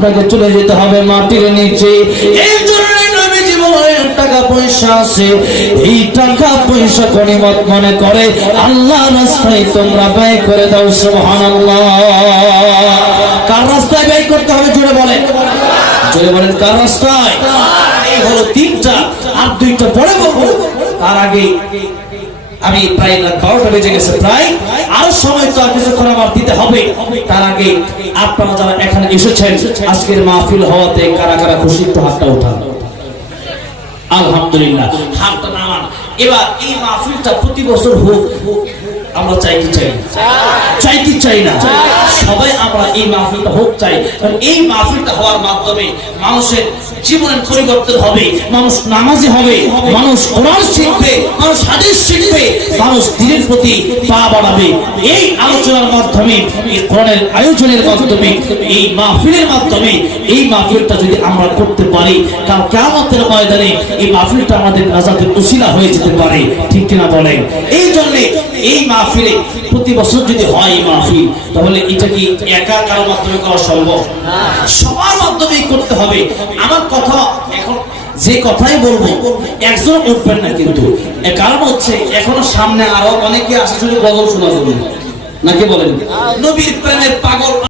আপনাকে চলে যেতে হবে মাটির নিচে। এই টাকা পয়সা আছে। এই টাকা পয়সা করে, আল্লাহ রাস্তায় তোমরা ব্যয় করে দাও কার রাস্তায় ব্যয় করতে হবে বলেন। বলেন, কার রাস্তায়? তিনটা, আর দুইটা তার আগে আমি প্রায় বারোটা বেজে গেছে, প্রায় আরও সময় তো আর কিছুক্ষণ আমার দিতে হবে। তার আগে আপনারা যারা এখানে এসেছেন, আজকের মাহফিল হওয়াতে কারা কারা খুশি একটু হাতটা উঠান। আলহামদুলিল্লাহ, হাতটা নামান। এবার এই মাহফিলটা প্রতি বছর হোক, আমরা চাই কি চাই? চাই কি চাই না? সবাই আমরা এই মাহফিলটা হোক চাই। কারণ এই মাহফিলটা হওয়ার মাধ্যমে মানুষের জীবনের পরিবর্তন হবে, মানুষ নামাজি হবে, মানুষ কোরআন শিখবে, মানুষ হাদিস শিখবে মানুষ দিনের প্রতি পা বাড়াবে। এই আলোচনার মাধ্যমে এই কোরআনের আয়োজনের মাধ্যমে এই মাহফিলের মাধ্যমে এই মাহফিলটা যদি আমরা করতে পারি কারণ কেমতের ময়দানে এই মাহফিলটা আমাদের নাজাতের উসিলা হয়ে যেতে পারে। ঠিক কিনা বলেন? এই জন্য এই মাহফিলে প্রতি বছর যদি হয় এই মাহফিল তাহলে এটা কি একা কারও মাধ্যমে করা সম্ভব? সবার মাধ্যমেই করতে হবে। আমার কথা যে কথাই বলব একজন উঠবেন না কিন্তু। কারণ হচ্ছে, এখনও সামনে আরও অনেকে আসে শুধু গজল শোনা যাবে নাকি বলেন? নবীর প্রেমের পাগল